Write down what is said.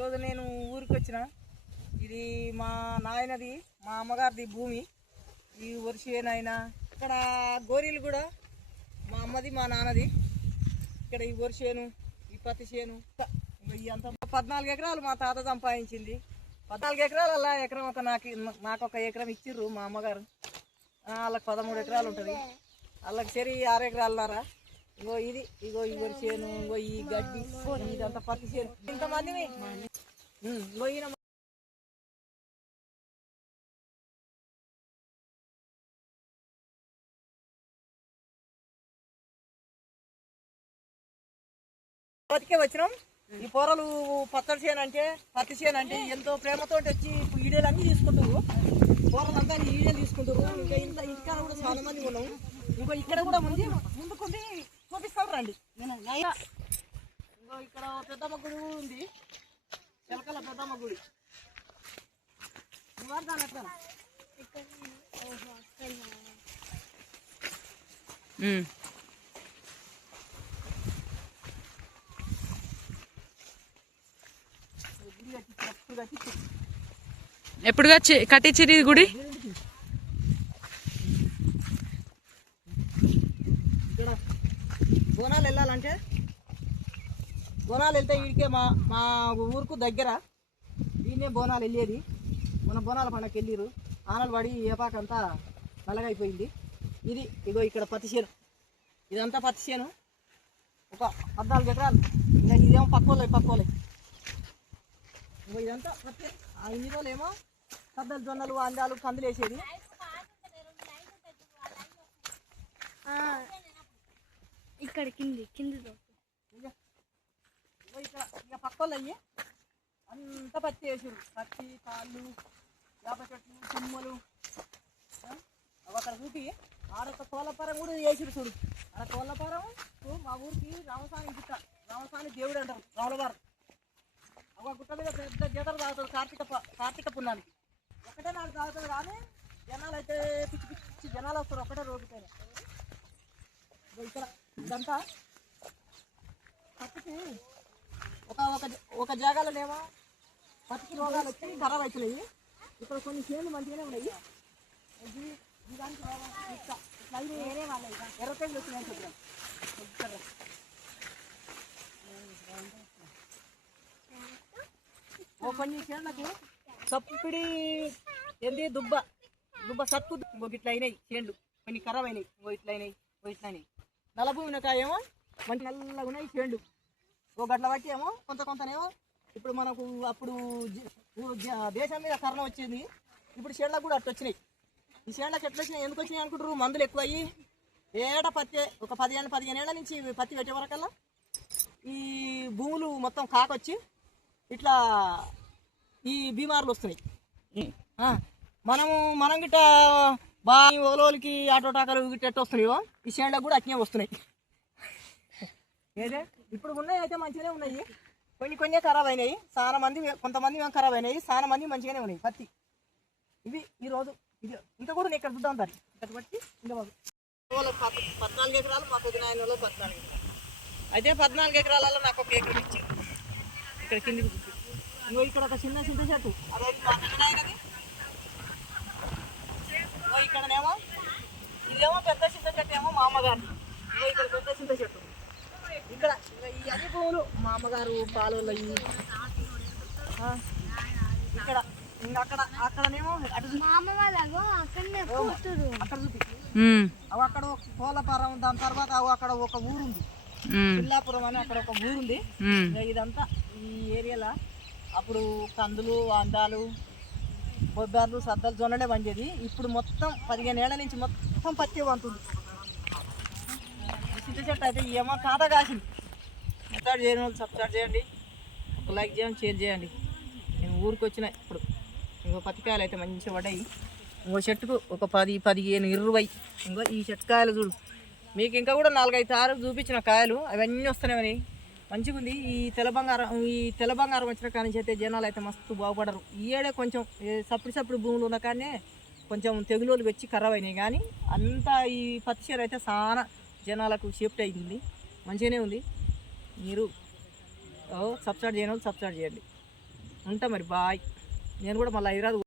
ఈరోజు నేను ఊరికి వచ్చిన ఇది మా నాయనది మా అమ్మగారిది భూమి. ఈ వరిసేనైనా ఇక్కడ గోరీలు కూడా మా అమ్మది మా నాన్నది. ఇక్కడ ఈ వరిసేను ఈ పత్తి చేను అంత పద్నాలుగు ఎకరాలు మా తాత సంపాదించింది. పద్నాలుగు ఎకరాలు అలా ఎకరం ఒక నాకు నాకు ఒక ఎకరం ఇచ్చిర్రు మా అమ్మగారు. వాళ్ళకి పదమూడు ఎకరాలు ఉంటుంది. వాళ్ళకి సరి ఆరు ఎకరాలున్నారా? ఇగో ఇది ఇగో ఇగో చేను ఇగో ఈ గడ్డి ఇదంతా పత్తి చేను. ఇంతమంది ఇగో ఈయన బతికే వచ్చినాం. ఈ పొరలు పచ్చడి చేను అంటే పత్తి చేను అంటే ఎంతో ప్రేమతో వచ్చి ఈడేలు అన్ని తీసుకుంటారు కూరలంతా ఈడేలు తీసుకుంటారు ఇంకా ఇంత ఇంకా కూడా చాలా మంది ఉన్నాం. ఇంకో ఇక్కడ కూడా ఉంది. ముందుకుంది చూపిస్తాం రండి. ఇంకో ఇక్కడ పెద్దమ్మ గుడి ఉంది. చిలకల పెద్దమ్మ గుడి నువ్వు దాని ఎట్లా ఎప్పుడుగా ఈ గుడి? బోనాలు వెళ్ళాలంటే? బోనాలు వెళ్తే వీడికే మా మా ఊరుకు దగ్గర దీన్నే బోనాలు వెళ్ళేది. మన బోనాల పండగకి వెళ్ళిరు ఆనలు పడి ఏపాకంతా నల్లగైపోయింది. ఇది ఇగో ఇక్కడ పత్తి చేను. ఇదంతా పత్తి చేను. ఒక పద్నాలుగు ఎకరాలు. ఇంకా ఇదేమో పక్కోలే పక్కోలే. ఇగో ఇదంతా పత్తి. ఇన్ని రోజులు ఏమో సద్దలు జొన్నలు అందాలు కందులు వేసేది ఇక్కడ కింది కింది ఇక ఇగో ఇక అయ్యి. అంత పత్తి వేసారు పత్తి తాళ్ళు వేప చెట్లు కొమ్మలు అక్కడ చూపి ఆడొక కోళ్ళపారం కూడా వేసారు చూడు. ఆడ కోళ్ళపారం మా ఊరికి రామస్వామి గుట్ట. రామస్వామి దేవుడు అంటారు రాములవారు. ఒక గుట్ట మీద పెద్ద జతలు తాగుతుంది కార్తీక ప- కార్తీక పుణ్యానికి ఒకటే నాడు తాగుతుంది కానీ జనాలు అయితే పిచ్చి పిచ్చి జనాలు వస్తారు ఒకటే రోడ్డు పైన. ఇక్కడ. ఇదంతా? పత్తికి ఒక ఒక ఒక లేవా? పత్తికి రోగాలు వచ్చి ఖరాబ్ అవుతున్నాయి. ఇక్కడ కొన్ని చేనులు మంచిగానే ఉన్నాయి. దానికి రోగాలు ఇట్లా ఇట్లా వేరే వాళ్ళ ఎర్ర తెగులు వచ్చినాయని చెప్పారు. ఓ కొన్ని చేనులకు సప్పుడి ఏంది? దుబ్బ. దుబ్బ సత్తు. ఇంకో ఇట్లా అయినాయి చేండు కొన్ని ఖరాబ్ అయినాయి. ఓ ఇట్లా అయినాయి. ఇంకో ఇట్లా అయినాయి. నల్లభూమి ఏమో మంచి నల్లగా ఉన్నాయి చేండు. ఓ గట్ల బట్టి ఏమో కొంత కొంతనేమో ఇప్పుడు మనకు అప్పుడు దేశం మీద కరోనా వచ్చింది. ఇప్పుడు చేళ్ళకు కూడా అట్టు వచ్చినాయి. ఈ చేళ్ళకి ఎట్లా వచ్చినాయి? ఎందుకు వచ్చినాయి అనుకుంటారు మందులు ఎక్కువ అయ్యి ఏట పత్తి ఒక పదిహేను పదిహేను ఏళ్ళ నుంచి పత్తి పెట్టే వరకల్లా ఈ భూములు మొత్తం కాకొచ్చి ఇట్లా ఈ బీమార్లు వస్తున్నాయి. మనము మనం గిట్ట బాగా ఓలోలకి ఆటో టాకాలు గిట్ట ఎట్ట వస్తున్నాయో? ఈ చేళ్ళకు కూడా అట్నే వస్తున్నాయి. ఏదే? ఇప్పుడు ఉన్నాయి అయితే మంచిగానే ఉన్నాయి. కొన్ని కొన్ని ఖరాబ్ అయినాయి. చాలా మంది కొంతమంది ఖరాబ్ అయినాయి. చాలా మంది మంచిగానే ఉన్నాయి. పత్తి. ఇవి ఈ రోజు ఇది ఇంకా కూడా నేను ఇక్కడ చూద్దాం దాన్ని. ఇక్కడ బట్టి ఇంకా బాగు. వాళ్ళ పద్- పద్నాలుగు ఎకరాలు మా పొద్దున ఆయన వాళ్ళు పద్నాలుగు ఎకరాలు. అయితే పద్నాలుగు ఎకరాలలో నాకు ఒక ఎకరం ఇచ్చి ఇక్కడ కిందికి ఇక్కడ ఒక చిన్న చింత చెట్టు. అదే మా పెద్ద నాయనది. ఇంకో ఇక్కడనేమో ఇదేమో పెద్ద చింత చెట్టు ఏమో మా అమ్మగారు ఇంకో ఇక్కడ పెద్ద చింత చెట్టు. ఇక్కడ ఇంకా ఈ అన్ని పువ్వులు మా అమ్మగారు పాలలో ఇక్కడ ఇంకా అక్కడ అక్కడనేమో అటు అక్కడ చూపి. ఉమ్, అవి అక్కడ ఒక కోలపారం దాని తర్వాత అవి అక్కడ ఒక ఊరు ఉంది ఉమ్, పిల్లాపురం అని అక్కడ ఒక ఊరు ఉంది ఉమ్. ఇంకా ఇదంతా ఈ ఏరియాలో. అప్పుడు కందులు అందాలు బొబ్బార్లు సద్దలు జొన్నలే పండేది. ఇప్పుడు మొత్తం పదిహేను ఏళ్ళ నుంచి మొత్తం పత్తి వంతుంది. చింత చెట్టు అయితే ఏమో కాత కాసింది. మెథడ్ చేయని వాళ్ళు సబ్స్క్రైబ్ చేయండి. ఒక లైక్ చేయండి షేర్ చేయండి. నేను ఊరికి వచ్చిన ఇప్పుడు ఇంకో పత్తికాయలు అయితే మంచిగా పడ్డాయి. ఇంకో చెట్టుకు ఒక పది పదిహేను ఇరవై. ఇంకో ఈ చెట్టు కాయలు చూడు. మీకు ఇంకా కూడా నాలుగైదు ఆరు చూపించిన కాయలు. అవన్నీ వస్తున్నాయి మంచిగా ఉంది. ఈ తెల్ల బంగారం ఈ తెల్ల బంగారం వచ్చిన కానీ అయితే జనాలు అయితే మస్తు బాగుపడరు. ఈ ఏడే కొంచెం సప్పుడు సప్పుడు భూములు ఉన్న కానీ కొంచెం తెగులోలు వచ్చి ఖరాబ్ అయినాయి. కానీ అంతా ఈ పత్తి చీర అయితే చాలా జనాలకు షిఫ్ట్ అయింది మంచిగానే ఉంది. మీరు సబ్స్క్రైబ్ చేయని వాళ్ళు సబ్స్క్రైబ్ చేయండి. ఉంటా మరి బాయ్ నేను కూడా మళ్ళీ హైదరాబాద్